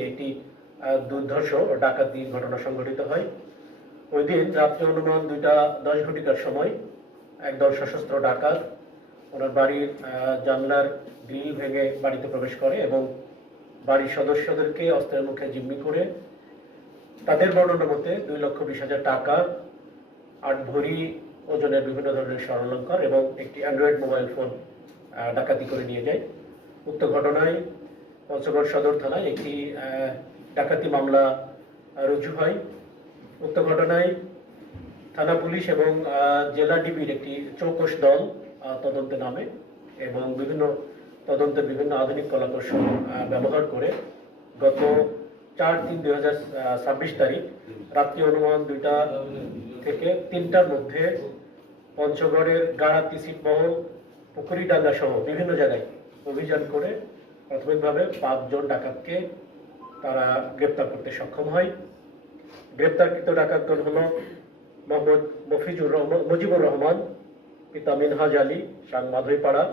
এটি দুর্ধর্ষ ডাকাতি ঘটনা সংঘটিত হয়। ওই দিন রাত্রে অনুমান 2:10 ঘটিকার সময় একদল সশস্ত্র ডাকাত ওনার বাড়ির জানলার গ্রিল ভেঙে বাড়িতে প্রবেশ করে এবং বাড়ির সদস্যদেরকে অস্ত্রের মুখে জিম্মি করে তাদের বর্ণনা মতে 2,20,000 টাকা, 8 ভরি ওজনের বিভিন্ন ধরনের স্বর্ণালঙ্কার এবং একটি অ্যান্ড্রয়েড মোবাইল ফোন ডাকাতি করে নিয়ে যায়। উক্ত ঘটনায় পঞ্চগড় সদর থানায় একটি ডাকাতি মামলা রুজু হয়। উক্ত ঘটনায় থানা পুলিশ এবং জেলা ডিবির একটি চৌকস দল তদন্তে নামে এবং তদন্তের বিভিন্ন আধুনিক কলাকৌশল ব্যবহার করে গত 4/3/2026 তারিখ রাত্রি অনুমান 2টা থেকে 3টার মধ্যে পঞ্চগড়ের গাড়াতি ছিটমহল, পুকুরিডাঙ্গা সহ বিভিন্ন জায়গায় অভিযান করে প্রাথমিকভাবে 5 জন ডাকাতকে তারা গ্রেপ্তার করতে সক্ষম হয়। গ্রেপ্তারকৃত ডাকাতগণ হল মোহাম্মদ মুজিবুর রহমান, পিতা মিনহাজ আলী, সাং মাধৈপাড়া;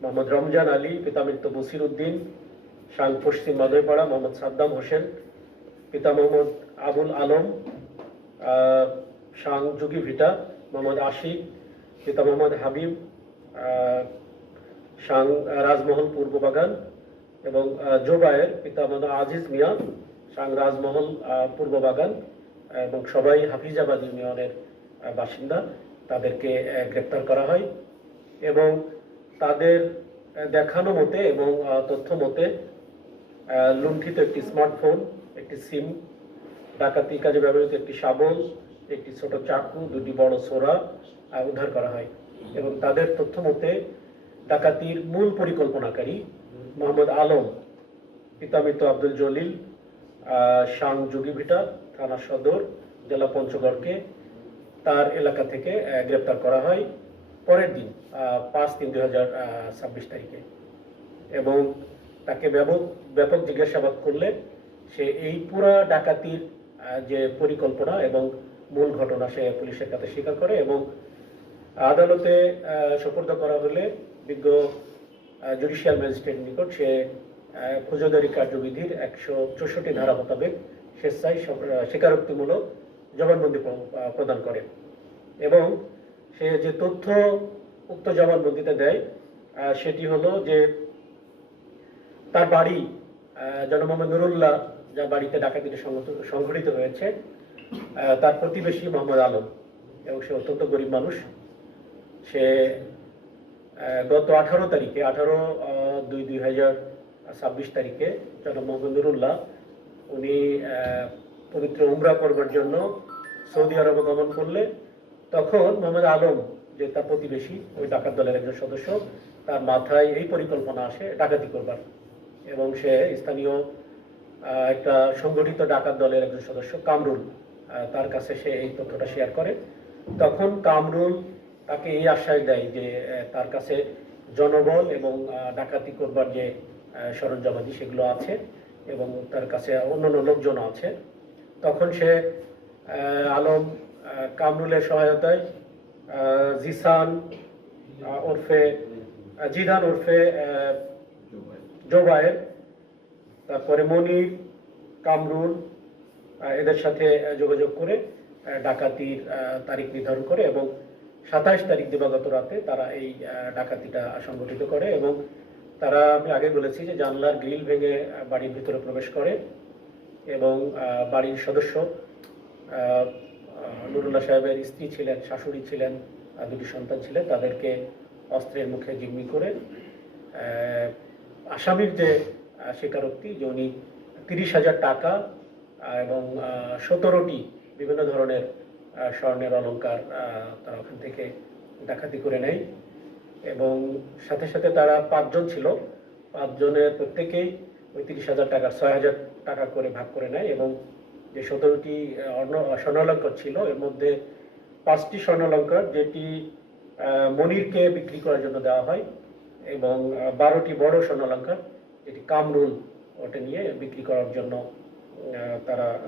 মোহাম্মদ রমজান আলী, পিতা মৃত্যু বসির উদ্দিন, সাং পশ্চিম মাধৈপাড়া; মোহাম্মদ সাদ্দাম হোসেন, পিতা মোহাম্মদ আবুল আলম, সাং যুগিভিটা; মোহাম্মদ আশিক, পিতা মোহাম্মদ হাবিব, সাং রাজমহল পূর্ব বাগান; এবং জোবায়ের, পিতা মোহাম্মদ আজিজ মিয়া, সাং রাজমহল পূর্ব বাগান, এবং সবাই হাফিজাবাদ ইউনিয়নের বাসিন্দা। তাদেরকে গ্রেপ্তার করা হয় এবং তাদের দেখানো মতে এবং তথ্য মতে লুণ্ঠিত একটি স্মার্টফোন, একটি সিম, ডাকাতি কাজে ব্যবহৃত একটি শাবল, একটি ছোট চাকু, 2টি বড় সোরা উদ্ধার করা হয় এবং তাদের তথ্য মতে ডাকাতির মূল পরিকল্পনাকারী মোহাম্মদ আলম, পিতা মৃত আব্দুল জলিল, সাং যুগিভিটা থানা সদর, জেলা পঞ্চগড়কে তার এলাকা থেকে গ্রেপ্তার করা হয় পরের দিন 5/3/2026 তারিখে এবং তাকে ব্যাপক জিজ্ঞাসাবাদ করলে সে এই পুরা ডাকাতির যে পরিকল্পনা এবং মূল ঘটনা সে পুলিশের কাছে স্বীকার করে এবং আদালতে সোপর্দ করা হলে বিজ্ঞ জুডিশিয়াল ম্যাজিস্ট্রেটের নিকট সে ফৌজদারি কার্যবিধির 164 ধারা মোতাবেক স্বেচ্ছায় স্বীকারোক্তিমূলক জবানবন্দি প্রদান করে এবং সে যে তথ্য উক্ত জবানবন্দিতে দেয় সেটি হলো যে তার বাড়ি জনাব মোহাম্মদ নুরুল্লাহ, যার বাড়িতে ডাকাতিটি সংঘটিত হয়েছে, তার প্রতিবেশী মোহাম্মদ আলম এবং সে অত্যন্ত গরিব মানুষ। সে গত 18 তারিখে 18/2/2026 তারিখে জনাব মোহাম্মদ নুরুল্লাহ উনি পবিত্র উমরা করবার জন্য সৌদি আরবে গমন করলে তখন মোহাম্মদ আলম, যে তার প্রতিবেশী, ওই ডাকাত দলের একজন সদস্য, তার মাথায় এই পরিকল্পনা আসে ডাকাতি করবার এবং সে স্থানীয় একটা সংগঠিত ডাকাত দলের একজন সদস্য কামরুল, তার কাছে সে এই তথ্যটা শেয়ার করে। তখন কামরুল তাকে এই আশ্বাস দেয় যে তার কাছে জনবল এবং ডাকাতি করবার যে সরঞ্জামাদি সেগুলো আছে এবং তার কাছে অন্যান্য লোকজন আছে। তখন সে আলম কামরুলের সহায়তায় জিদান ওরফে জোবায়ের, তারপরে মনির, কামরুল, এদের সাথে যোগাযোগ করে ডাকাতির তারিখ নির্ধারণ করে এবং 27 তারিখ দিবাগত রাতে তারা এই ডাকাতিটা সংগঠিত করে এবং তারা, আমি আগে বলেছি যে জানলার গ্রিল ভেঙে বাড়ির ভিতরে প্রবেশ করে এবং বাড়ির সদস্য নুরুল্লাহ সাহেবের স্ত্রী ছিলেন, শাশুড়ি ছিলেন, 2টি সন্তান ছিলেন, তাদেরকে অস্ত্রের মুখে জিম্মি করে আসামির যে স্বীকারোক্তি যে উনি 30,000 টাকা এবং 17টি বিভিন্ন ধরনের স্বর্ণের অলঙ্কার তারা ওখান থেকে ডাকাতি করে নেয় এবং সাথে সাথে তারা 5 জন ছিল, 5 জনের প্রত্যেকেই ওই 30,000 টাকার 6,000 টাকা করে ভাগ করে নেয় এবং যে 17টি স্বর্ণালঙ্কার ছিল এর মধ্যে 5টি স্বর্ণালঙ্কার যেটি মনিরকে বিক্রি করার জন্য দেওয়া হয় এবং 12টি বড় স্বর্ণালঙ্কার যেটি কামরুল ওটা নিয়ে বিক্রি করার জন্য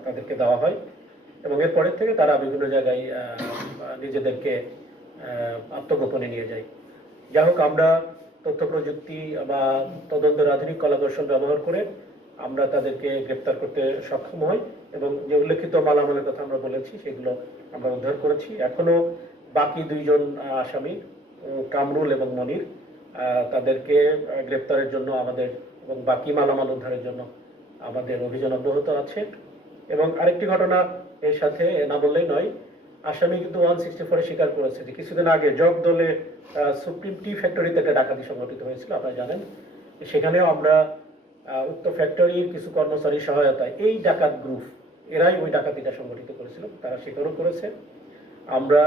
তাদেরকে দেওয়া হয় এবং এরপরের থেকে তারা বিভিন্ন জায়গায় নিজেদেরকে আত্মগোপনে নিয়ে যায়। যাই হোক, আমরা তথ্য প্রযুক্তি বা তদন্তের আধুনিক কলাকৌশল ব্যবহার করে আমরা তাদেরকে গ্রেপ্তার করতে সক্ষম হই এবং যে উল্লেখিত মালামালের কথা আমরা বলেছি সেগুলো আমরা উদ্ধার করেছি। এখনো বাকি দুইজন আসামি কামরুল এবং মনির তাদেরকে গ্রেপ্তারের জন্য আমাদের এবং বাকি মালামাল উদ্ধারের জন্য আমাদের অভিযান অব্যাহত আছে। এবং আরেকটি ঘটনা এর সাথে না বললেই নয়, আসামি কিন্তু 164 স্বীকার করেছে যে কিছুদিন আগে জগদলে সুপ্রিম টি ফ্যাক্টরিতে একটা ডাকাতি সংঘটিত হয়েছিল, আপনারা জানেন। সেখানেও আমরা উক্ত ফ্যাক্টরির কিছু কর্মচারীর সহায়তায় এই ডাকাত গ্রুপ এরাই ওই ডাকাতিটা সংঘটিত করেছিল, তারা স্বীকারও করেছে। আমরা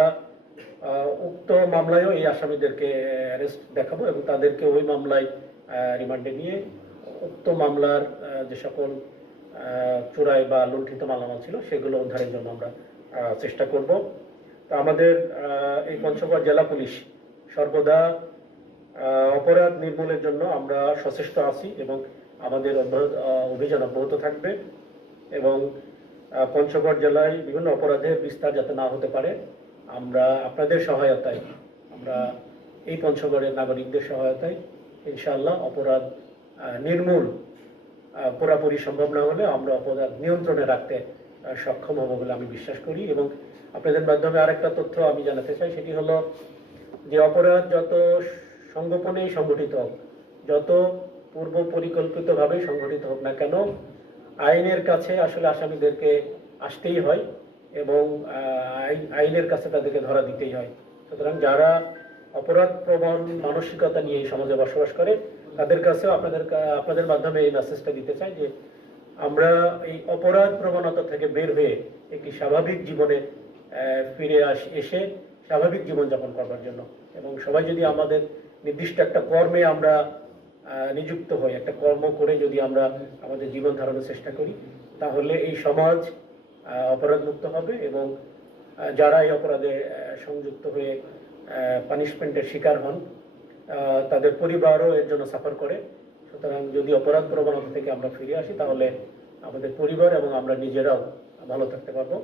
উক্ত মামলায়ও এই আসামিদেরকে অ্যারেস্ট দেখাবো এবং তাদেরকে ওই মামলায় রিমান্ডে নিয়ে উক্ত মামলার যে সকল চোরাই বা লুণ্ঠিত মালামাল ছিল সেগুলো উদ্ধারের জন্য আমরা চেষ্টা করব। তো আমাদের এই পঞ্চগড় জেলা পুলিশ সর্বদা অপরাধ নির্মূলের জন্য আমরা সচেষ্ট আছি এবং আমাদের অভিযান অব্যাহত থাকবে এবং পঞ্চগড় জেলায় বিভিন্ন অপরাধের বিস্তার যাতে না হতে পারে আমরা আপনাদের সহায়তায়, আমরা এই পঞ্চগড়ের নাগরিকদের সহায়তায় ইনশাআল্লাহ অপরাধ নির্মূল পুরোপুরি সম্ভব না হলে আমরা অপরাধ নিয়ন্ত্রণে রাখতে সক্ষম হব বলে আমি বিশ্বাস করি। এবং আপনাদের মাধ্যমে আরেকটা তথ্য আমি জানাতে চাই, সেটি হলো যে অপরাধ যত সংগোপনেই সংগঠিত হোক, যত পূর্ব পরিকল্পিতভাবে সংগঠিত হোক না কেন, আইনের কাছে আসলে আসামিদেরকে আসতেই হয় এবং আইনের কাছে তাদেরকে ধরা দিতেই হয়। সুতরাং যারা অপরাধ প্রবণ মানসিকতা নিয়ে এই সমাজে বসবাস করে তাদের কাছেও আপনাদের মাধ্যমে এই মেসেজটা দিতে চাই যে আমরা এই অপরাধ প্রবণতা থেকে বের হয়ে একটি স্বাভাবিক জীবনে ফিরে এসে স্বাভাবিক জীবনযাপন করবার জন্য এবং সবাই যদি আমাদের নির্দিষ্ট একটা কর্মে আমরা নিযুক্ত হই, একটা কর্ম করে যদি আমরা আমাদের জীবন ধারণের চেষ্টা করি তাহলে এই সমাজ অপরাধ মুক্ত হবে এবং যারা এই অপরাধে সংযুক্ত হয়ে পানিশমেন্টের শিকার হন তাদের পরিবারও এর জন্য সাফার করে। সুতরাং যদি অপরাধ প্রবণতা থেকে আমরা ফিরে আসি তাহলে আমাদের পরিবার এবং আমরা নিজেরাও ভালো থাকতে পারবো।